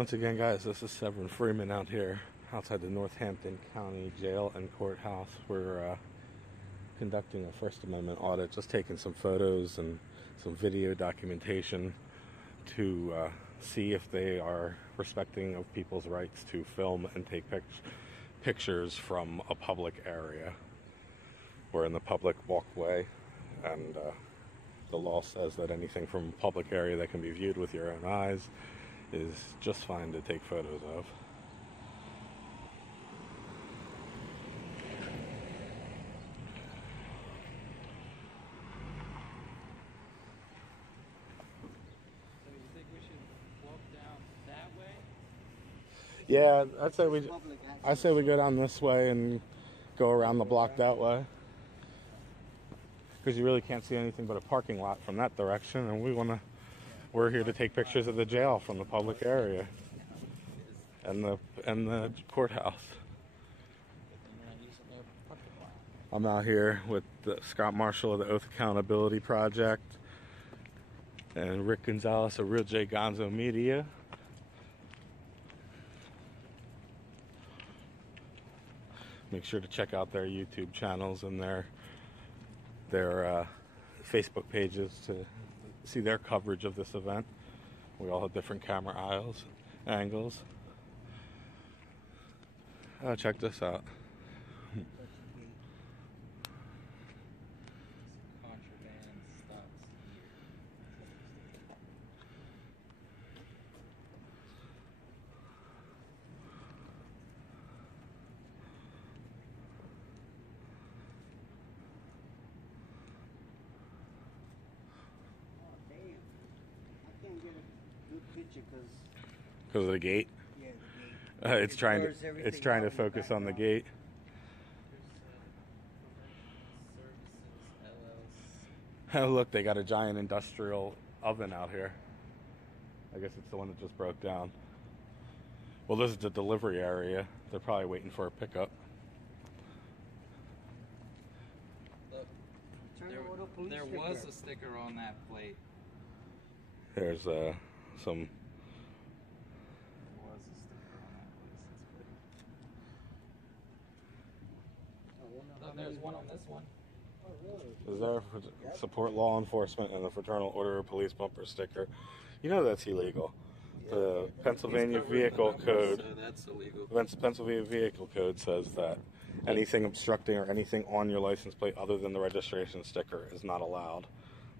Once again, guys, this is Severin Freeman out here outside the Northampton County Jail and Courthouse. We're conducting a First Amendment audit, just taking some photos and some video documentation to see if they are respecting of people's rights to film and take pictures from a public area. We're in the public walkway, and the law says that anything from a public area that can be viewed with your own eyes is just fine to take photos of. So you think we should walk down that way? Yeah, I say we go down this way and go around the block that way, because you really can't see anything but a parking lot from that direction, and we're here to take pictures of the jail from the public area and the courthouse. I'm out here with Scott Marshall of the Oath Accountability Project and Rick Gonzalez of Real J Gonzo Media. Make sure to check out their YouTube channels and their Facebook pages to see their coverage of this event. We all have different camera angles. Check this out. Contraband stops here. Can't get a good picture Because of the gate. Yeah, the gate. It's trying to focus on the gate. Oh, look, they got a giant industrial oven out here. I guess it's the one that just broke down. Well, this is the delivery area. They're probably waiting for a pickup. Look, there was a sticker on that plate. There's some. There was a sticker on that license plate. Oh, there's one on this one. Oh, really? Is there support law enforcement and the Fraternal Order of Police bumper sticker? You know that's illegal. The Pennsylvania Vehicle Code. So that's illegal. Pennsylvania Vehicle Code says that anything obstructing or anything on your license plate other than the registration sticker is not allowed,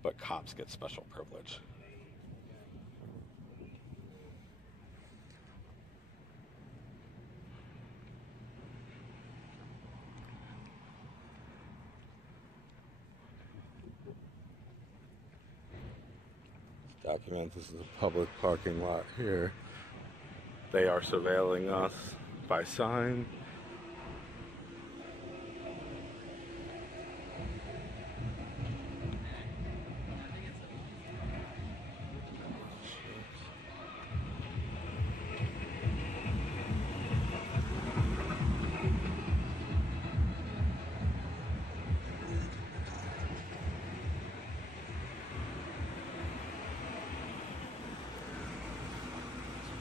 but cops get special privilege. Document, this is a public parking lot here. They are surveilling us by sign.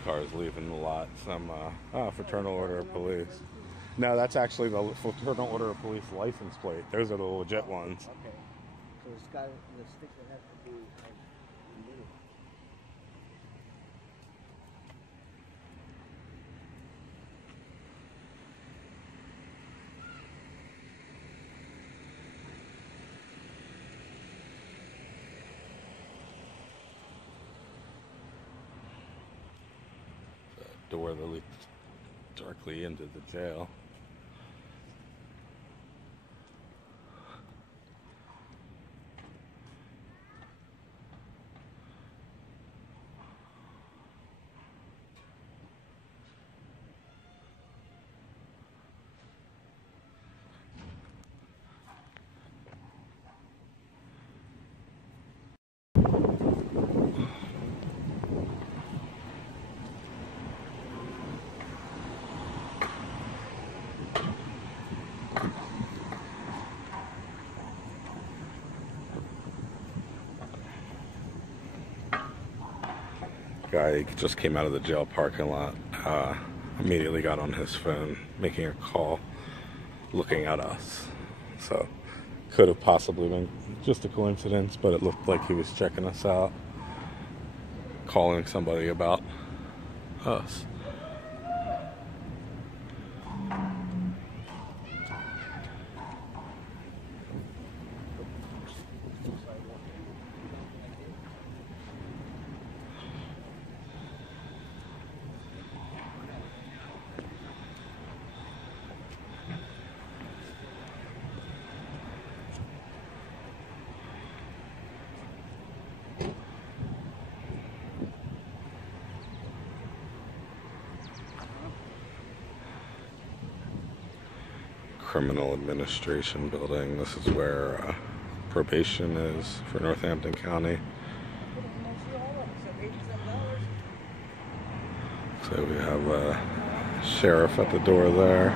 Cars leaving the lot. Some Fraternal Order of Police. No, that's actually the Fraternal Order of Police license plate. Those are the legit ones. Okay. So it's got the sticker has to be like little. Door that leads directly into the jail. guy just came out of the jail parking lot, immediately got on his phone, making a call, looking at us. So, could have possibly been just a coincidence, but it looked like he was checking us out, calling somebody about us. Criminal Administration Building. This is where probation is for Northampton County. So we have a sheriff at the door there.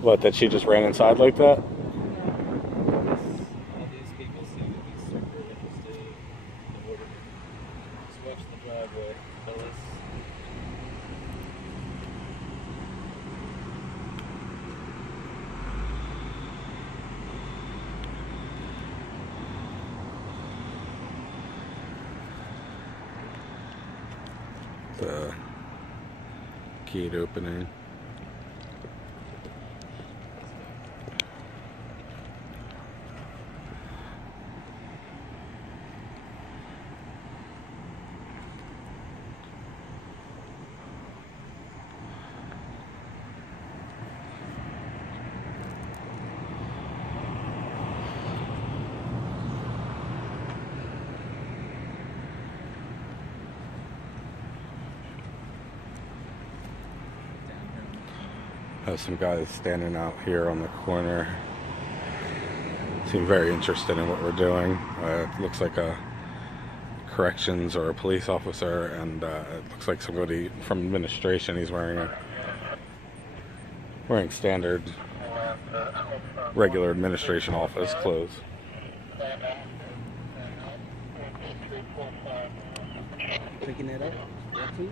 What, that she just ran inside like that? All these people seem to be super interested in order to watch the driveway, fellas. The gate opening. Have some guys standing out here on the corner. Seem very interested in what we're doing. It looks like a corrections or a police officer, and it looks like somebody from administration. He's wearing standard regular administration office clothes. Picking it up? Watching?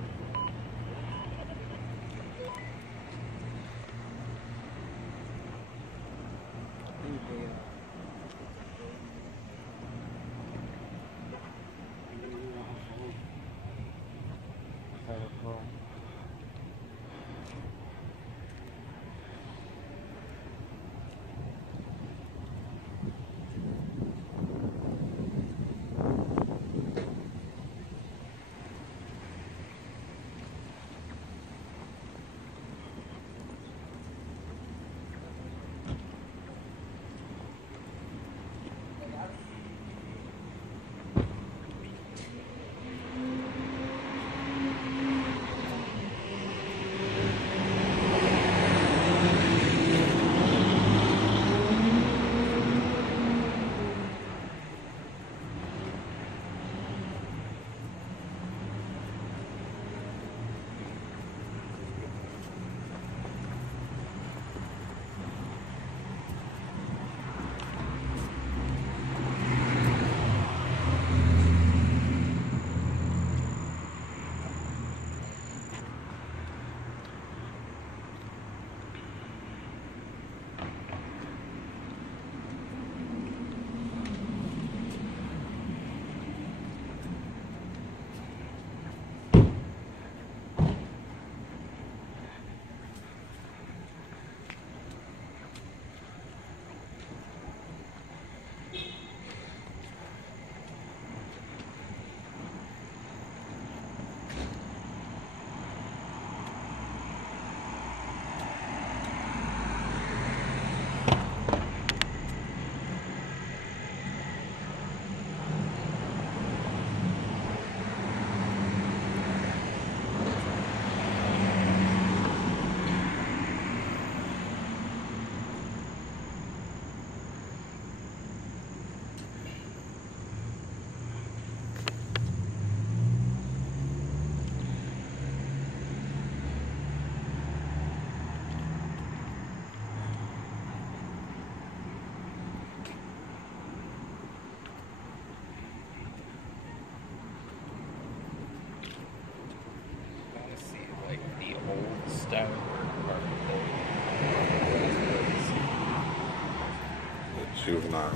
juvenile.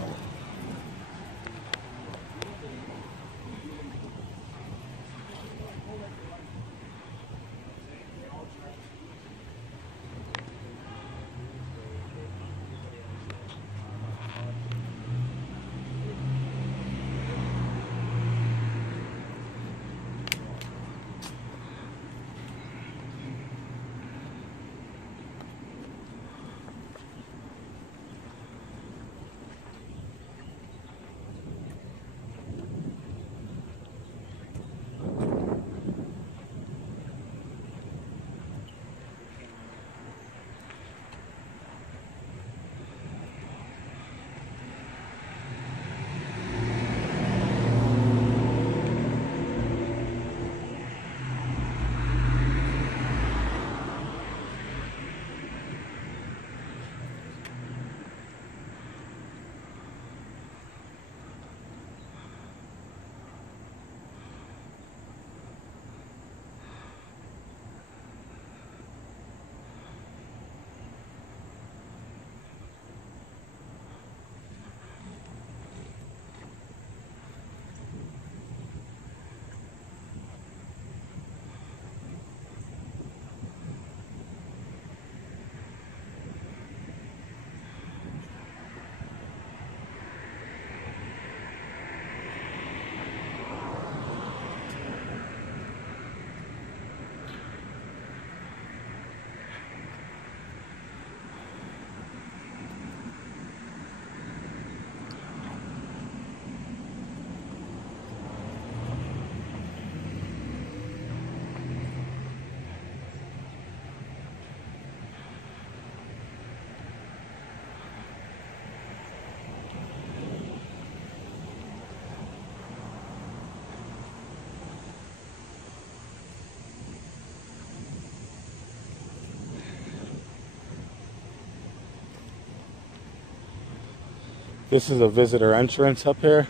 This is a visitor entrance up here.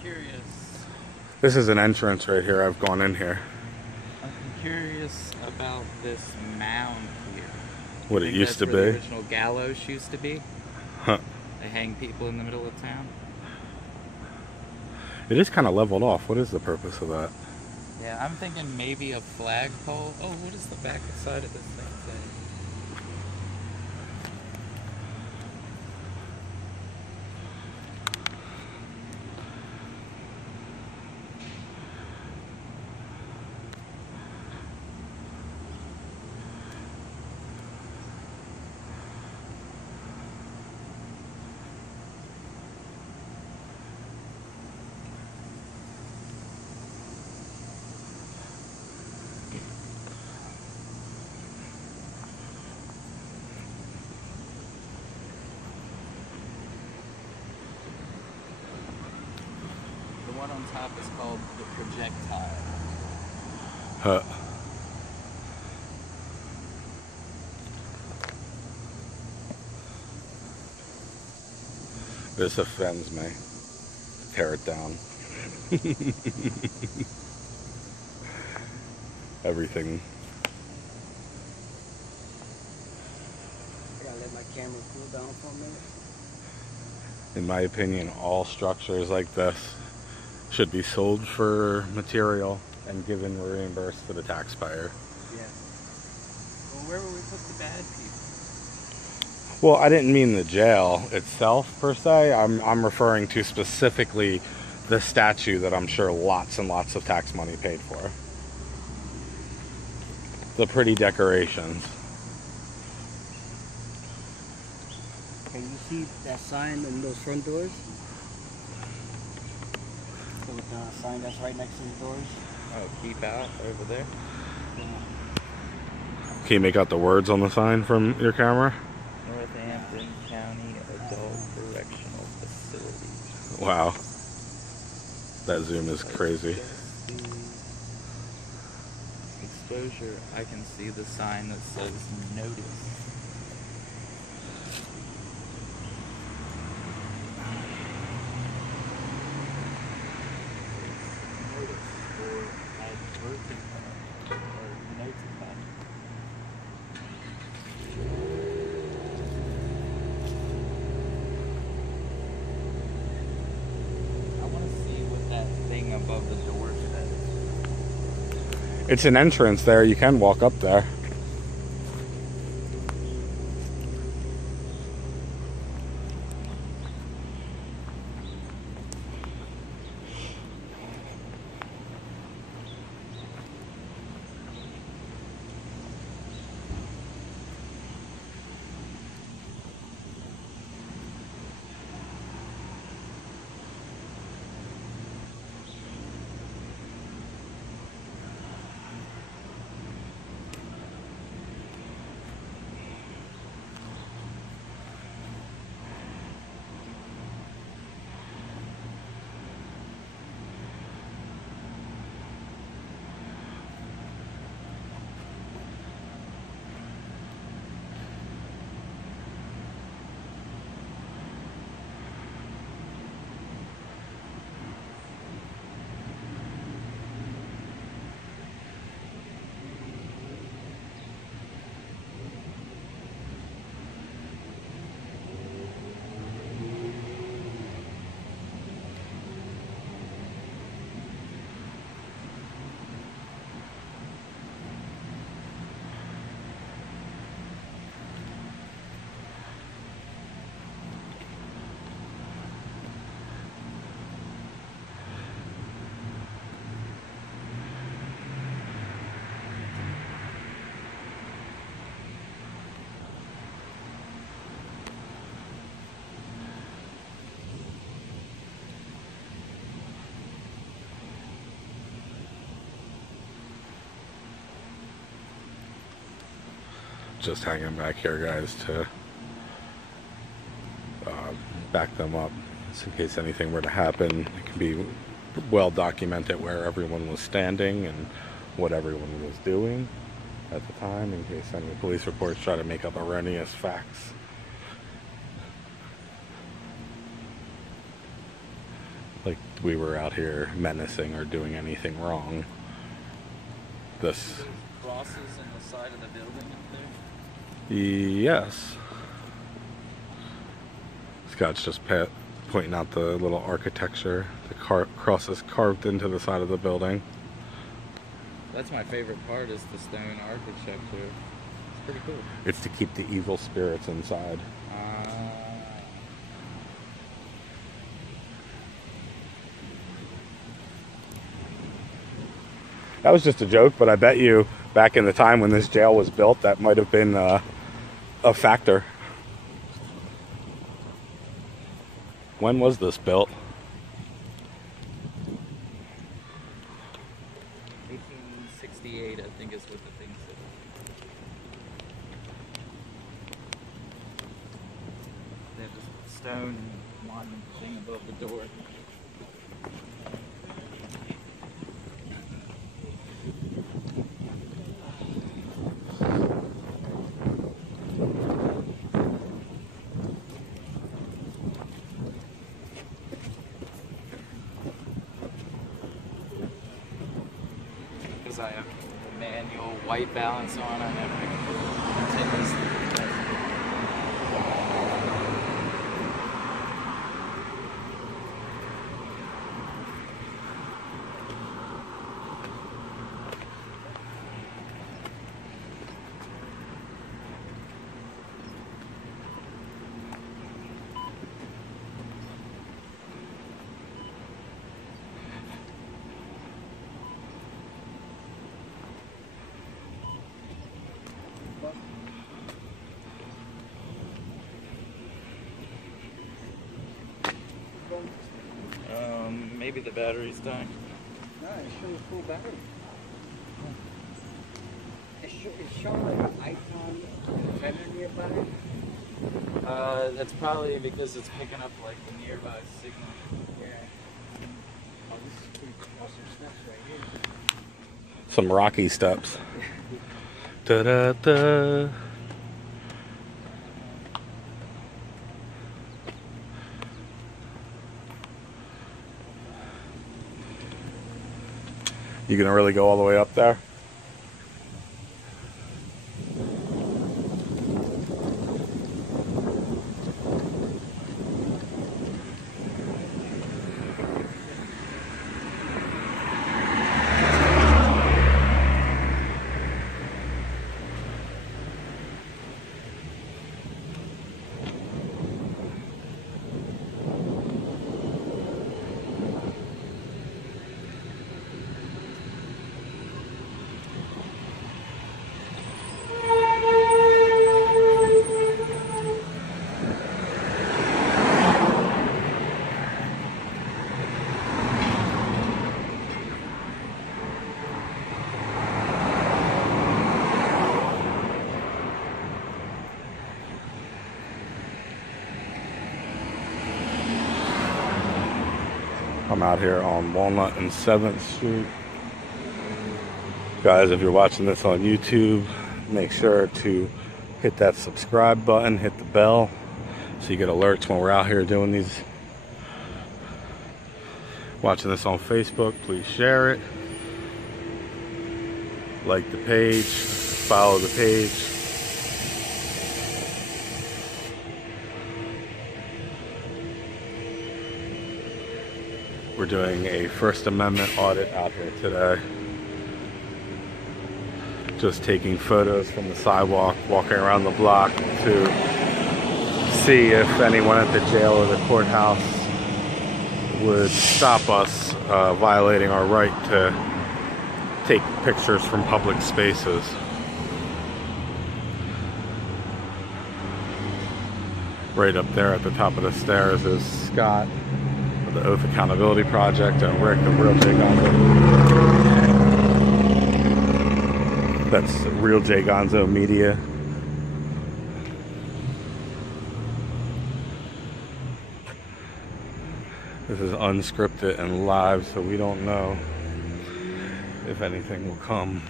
Curious. This is an entrance right here. I've gone in here. I'm curious about this mound here. What it used to be. The original gallows used to be. Huh. They hang people in the middle of town. It is kind of leveled off. What is the purpose of that? Yeah, I'm thinking maybe a flagpole. Oh, what does the back side of this thing say? The one on top is called the projectile. Huh. This offends me. Tear it down. Everything. I gotta let my camera cool down for a minute. In my opinion, all structures like this should be sold for material and given reimbursed to the taxpayer. Yeah. Well, where will we put the bad people? Well, I didn't mean the jail itself per se. I'm referring to specifically the statue that I'm sure lots and lots of tax money paid for. The pretty decorations. Can you see that sign in those front doors? So the sign that's right next to the doors? Oh, keep out over there. Can you make out the words on the sign from your camera? Northampton County Adult Correctional Facility. Wow. That zoom is crazy. Exposure, I can see the sign that says notice. Notice or advertisement or notify. above the door today. It's an entrance there. You can walk up there. Just hanging back here, guys, to back them up, just in case anything were to happen. It can be well documented where everyone was standing and what everyone was doing at the time, in case any police reports try to make up erroneous facts. Like we were out here menacing or doing anything wrong. This. Crosses in the side of the building up there? Yes. Scott's just pointing out the little architecture. The cross is carved into the side of the building. That's my favorite part, is the stone architecture. It's pretty cool. It's to keep the evil spirits inside. That was just a joke, but I bet you back in the time when this jail was built, that might have been a factor. When was this built? 1868, I think is what the thing said. They have this stone monument thing above the door. I have manual white balance on, I have continuously. Maybe the battery's dying. No, it's showing full battery. It's showing like an icon antenna nearby. That's probably because it's picking up like the nearby signal. Yeah. Oh, this is pretty awesome steps right here. Some rocky steps. Da-da-da. You gonna really go all the way up there? I'm out here on Walnut and 7th Street. Guys, if you're watching this on YouTube, make sure to hit that subscribe button, hit the bell, so you get alerts when we're out here doing these. Watching this on Facebook, please share it. Like the page, follow the page. We're doing a First Amendment audit out here today. Just taking photos from the sidewalk, walking around the block to see if anyone at the jail or the courthouse would stop us violating our right to take pictures from public spaces. Right up there at the top of the stairs is Scott of the Oath Accountability Project and Rick of Real J Gonzo. That's Real J Gonzo Media. This is unscripted and live, so we don't know if anything will come.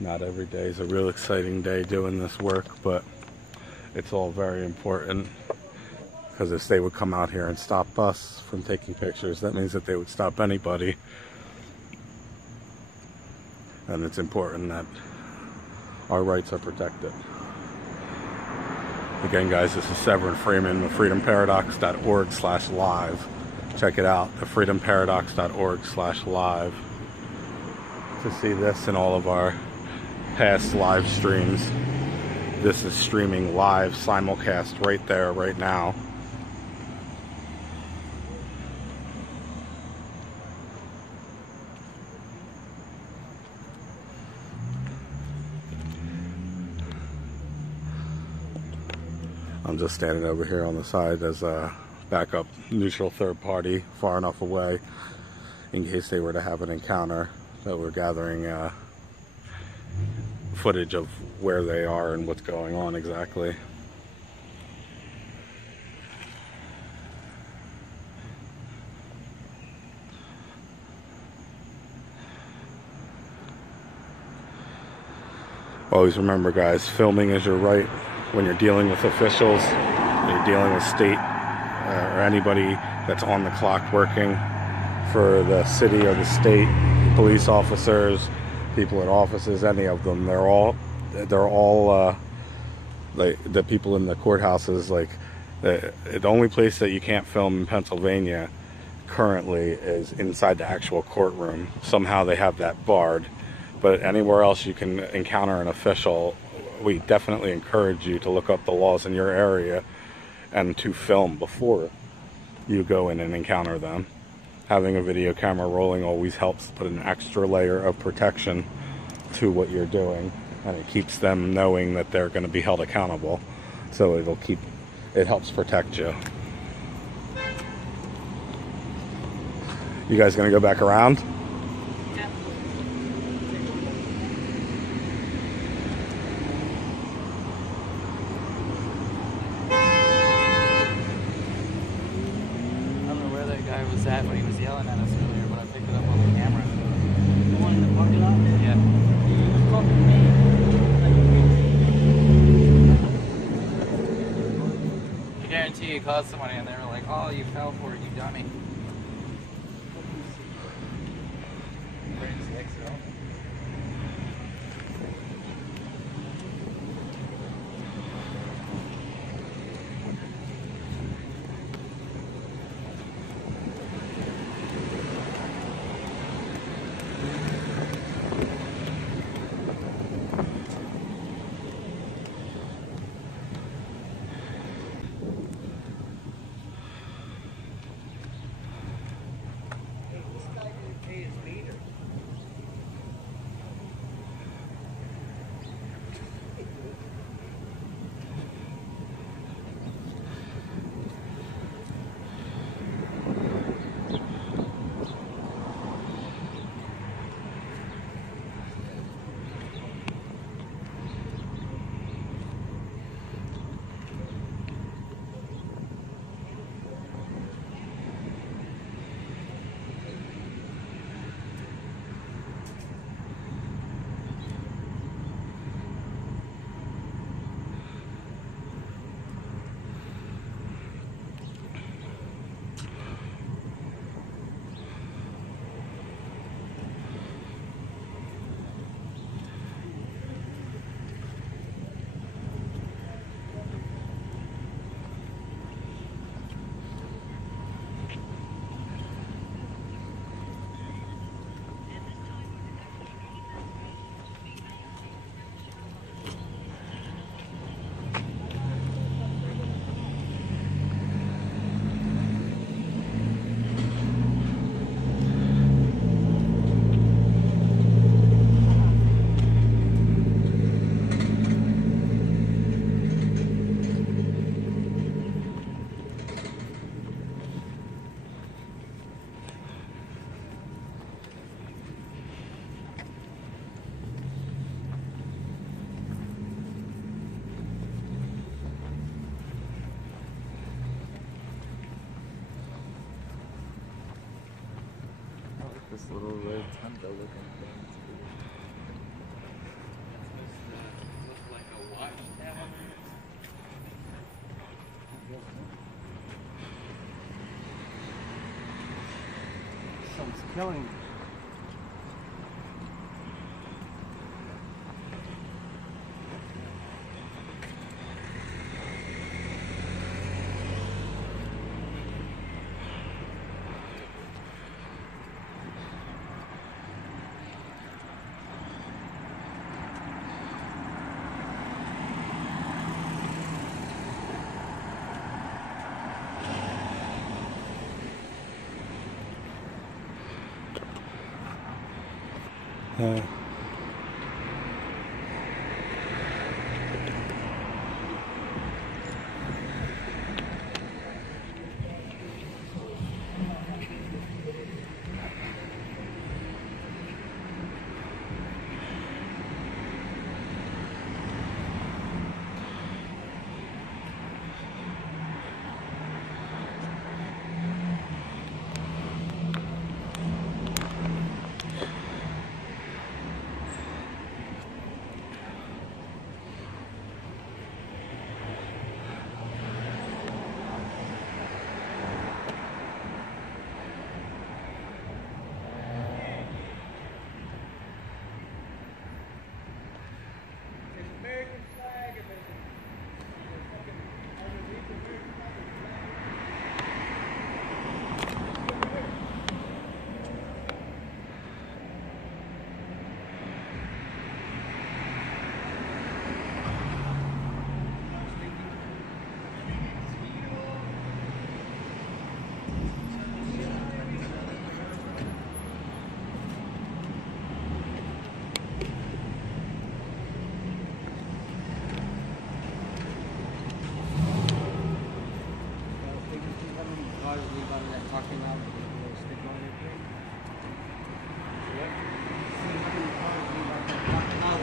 Not every day is a real exciting day doing this work, but it's all very important, because if they would come out here and stop us from taking pictures, that means that they would stop anybody. And it's important that our rights are protected. Again, guys, this is Severin Freeman with freedomparadox.org/live. Check it out, the freedomparadox.org/live, to see this and all of our past live streams. This is streaming live simulcast right there, right now. I'm just standing over here on the side as a backup neutral third party, far enough away in case they were to have an encounter. So we're gathering footage of where they are and what's going on exactly. Always remember, guys, filming is your right when you're dealing with officials, when you're dealing with state or anybody that's on the clock working for the city or the state, police officers, people in offices, any of them. They're all like the people in the courthouses. Like the only place that you can't film in Pennsylvania currently is inside the actual courtroom. Somehow they have that barred, but anywhere else you can encounter an official. We definitely encourage you to look up the laws in your area and to film before you go in and encounter them. Having a video camera rolling always helps put an extra layer of protection to what you're doing, and it keeps them knowing that they're going to be held accountable. So it helps protect you. You guys going to go back around? Yeah. I don't know where that guy was at when he was yelling at us earlier, but I picked it up on the camera. The one in the parking lot? Yeah. He was talking to me. I guarantee you caught somebody and they were like, "Oh, you fell for it, you dummy." Little red tundra looking thing. Looks like a watchtower. Someone's killing.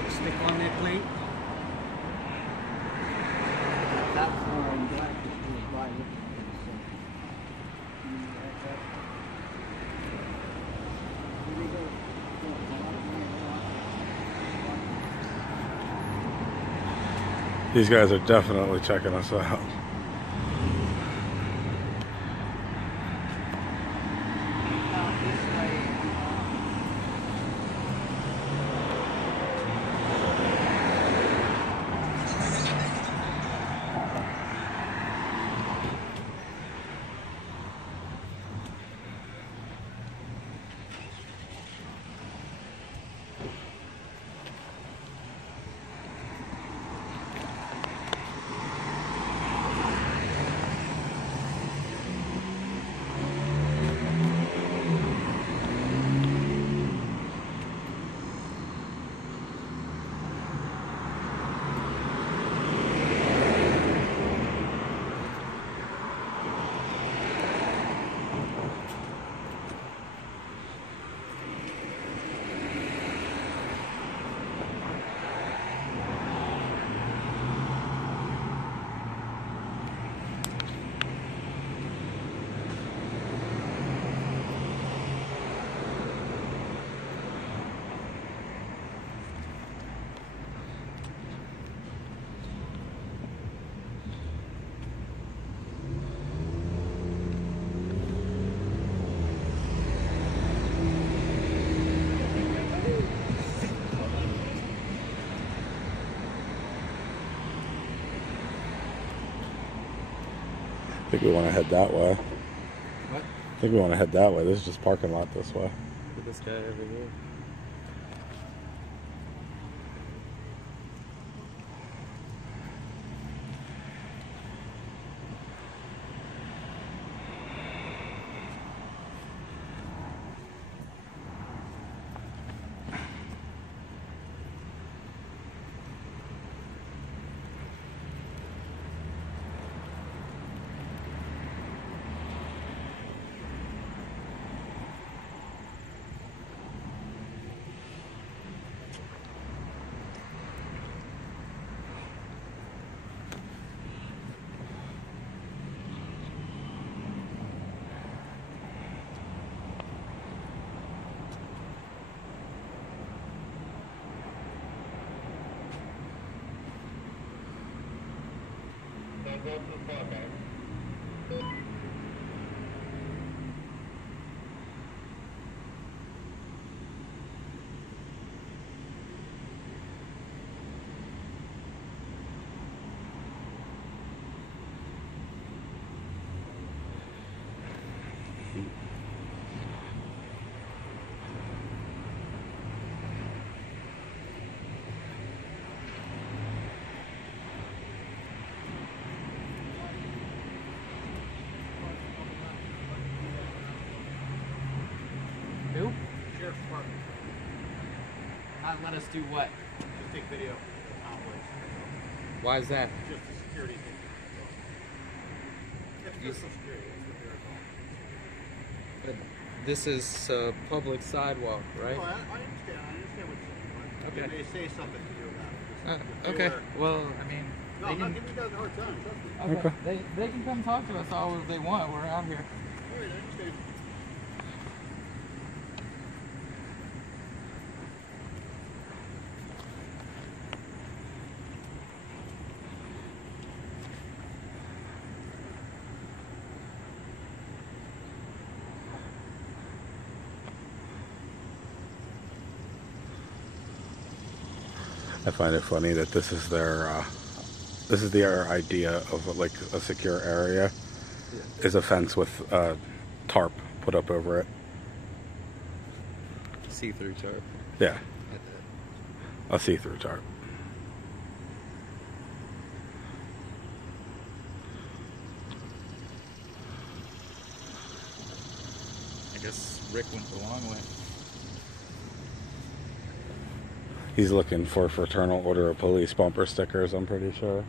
Stick on their plate. That far and black is by looking at it, so. Here we go. These guys are definitely checking us out. I think we want to head that way. What? I think we want to head that way. This is just parking lot this way. Look at this guy over here. go too far, guys. Who? Sheriff's Department. Not let us do what? Just take video outwards. Why is that? Just a security thing. It's just for security. That's what they're called. But this is a public sidewalk, right? No, I understand. I understand what you're saying. But Okay. they may say something to you about it. Just be Okay. aware. Well, I mean, No, they I'm not can, giving you guys a hard time. Trust me. okay. They can come talk to us all they want. We're out here. All right, I understand. I find it funny that this is their idea of like a secure area, is a fence with tarp put up over it. See-through tarp. Yeah, a see-through tarp. I guess Rick went the long way. He's looking for Fraternal Order of Police bumper stickers, I'm pretty sure.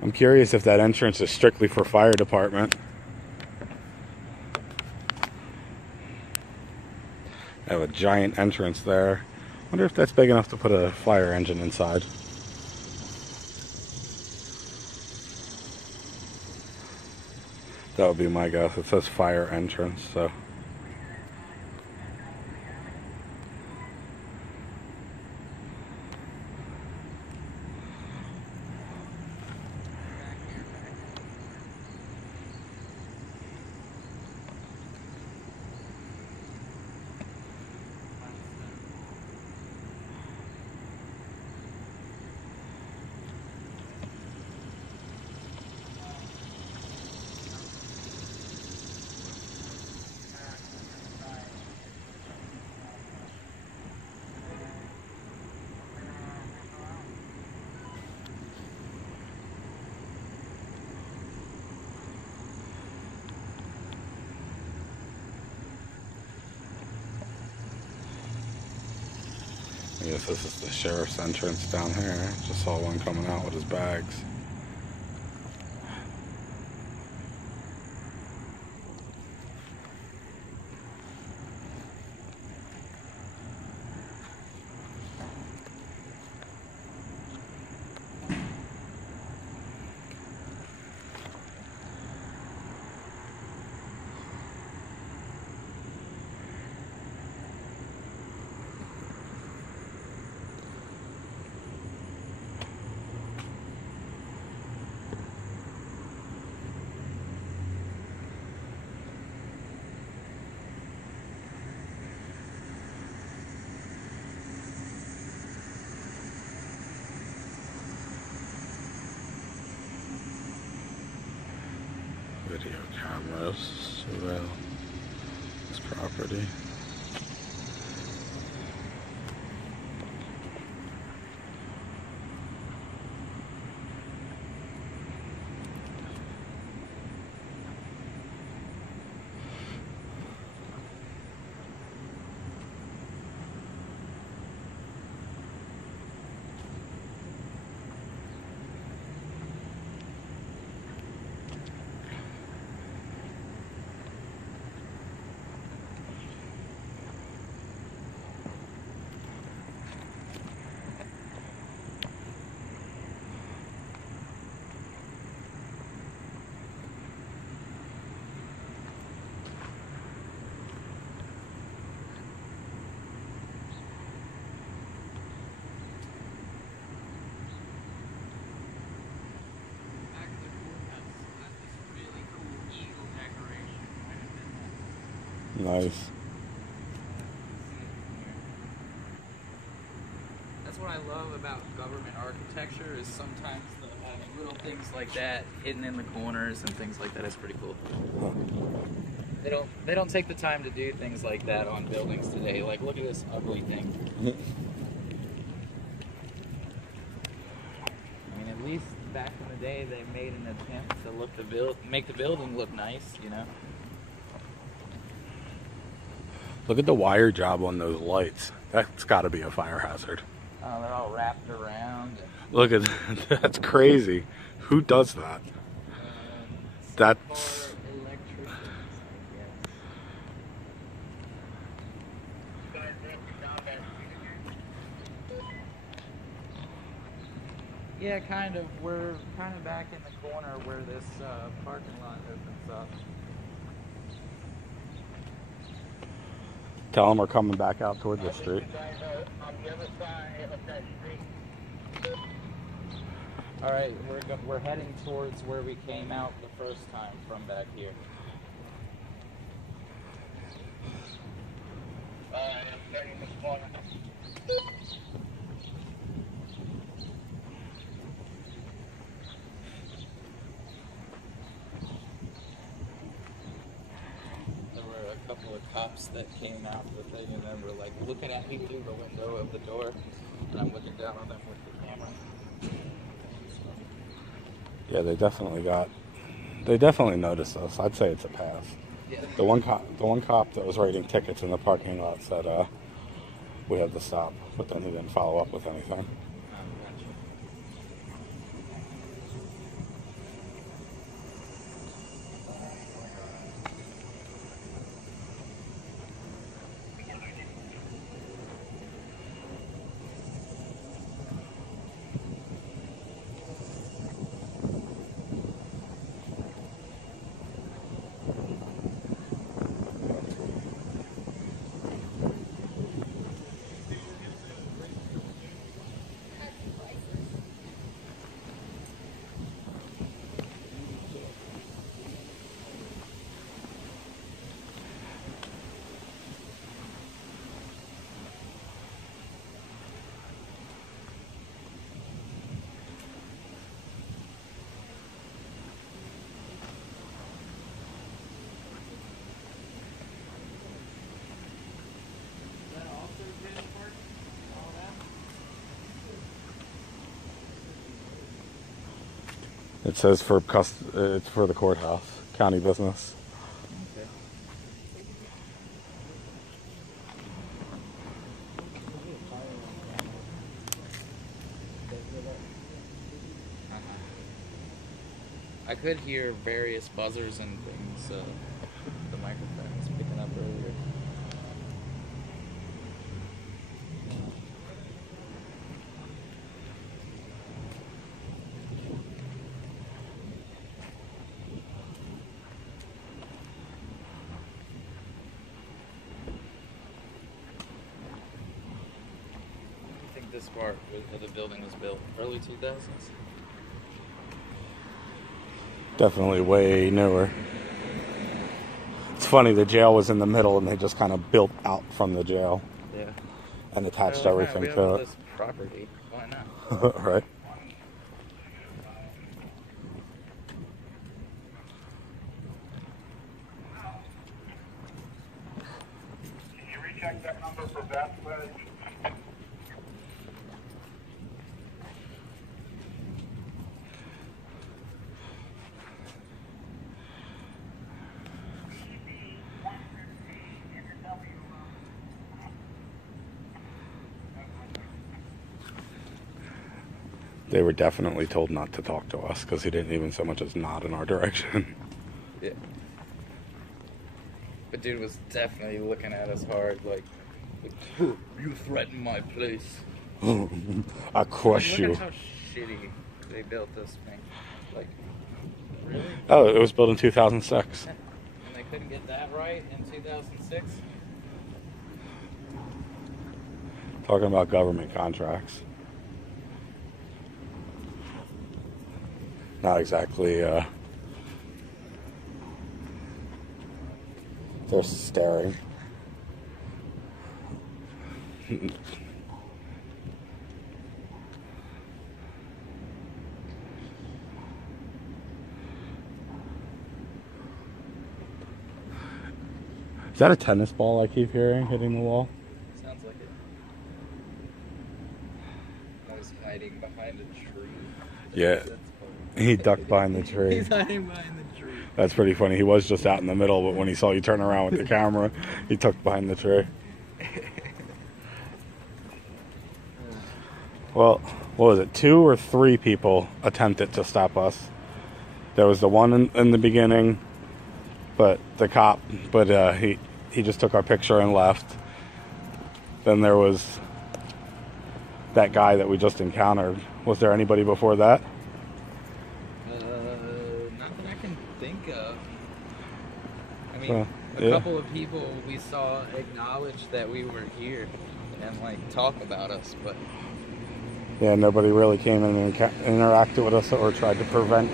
I'm curious if that entrance is strictly for fire department. I have a giant entrance there. Wonder if that's big enough to put a fire engine inside. That would be my guess. It says fire entrance, so. I guess this is the sheriff's entrance down here. Just saw one coming out with his bags. Video cameras surveil this property. nice. That's what I love about government architecture is sometimes the little things like that hidden in the corners and things like that is pretty cool. They don't take the time to do things like that on buildings today. Like, look at this ugly thing. I mean, at least back in the day, they made an attempt to make the building look nice, you know. Look at the wire job on those lights. That's got to be a fire hazard. Oh, they're all wrapped around. Look at that's crazy. Who does that? That's yeah, kind of. We're kind of back in the corner where this parking lot opens up. tell them we're coming back out toward the street. On the other side of that street. All right, we're heading towards where we came out the first time from back here. I'm starting this corner. There were a couple of cops that came out the thing and then were like looking at me through the window of the door, and I'm looking down on them with the camera. Yeah, they definitely noticed us. I'd say it's a pass. Yeah. The one cop that was writing tickets in the parking lot said we had to stop, but then he didn't follow up with anything. It says it's for the courthouse, county business. Okay. I could hear various buzzers and things the microphone was picking up earlier. I think this part of the building was built early 2000s. Definitely way newer. It's funny, the jail was in the middle and they just kind of built out from the jail. Yeah. And attached Well, everything we have to all it. this property. Why not? Right. Can you recheck that number for Beth, please? They were definitely told not to talk to us because he didn't even so much as nod in our direction. Yeah. But dude was definitely looking at us hard, like, you threaten my place. I crush you. Look at how shitty they built this thing. Like, really? Oh, it was built in 2006. And they couldn't get that right in 2006? Talking about government contracts. Not exactly They're staring. Is that a tennis ball I keep hearing hitting the wall? Sounds like it. I was hiding behind a tree. Yeah. That's funny. He ducked behind the tree. He's hiding behind the tree. That's pretty funny. He was just out in the middle, but when he saw you turn around with the camera, he tucked behind the tree. Well, what was it? 2 or 3 people attempted to stop us. There was the one in the beginning, but the cop, he just took our picture and left. Then there was that guy that we just encountered. Was there anybody before that? Not that I can think of. I mean, Well, a yeah. couple of people we saw acknowledge that we were here and like talk about us, but Yeah, nobody really came in and interacted with us or tried to prevent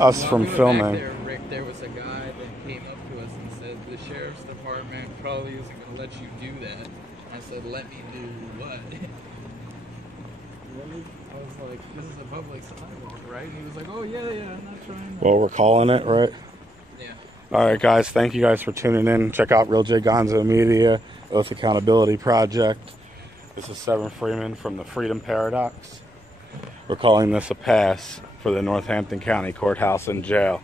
us while from we were filming. back there, Rick, there was a guy that came up to us and said, "The sheriff's department probably isn't going to let you do that." I said, "Let me do what?" Really? I was like, "This is a public sidewalk, right?" And he was like, "Oh yeah, I'm not trying to." Well, we're calling it, right? Yeah. All right, guys. Thank you guys for tuning in. Check out Real J Gonzo Media, Oath Accountability Project. This is Seven Freeman from the Freedom Paradox. We're calling this a pass for the Northampton County Courthouse and Jail.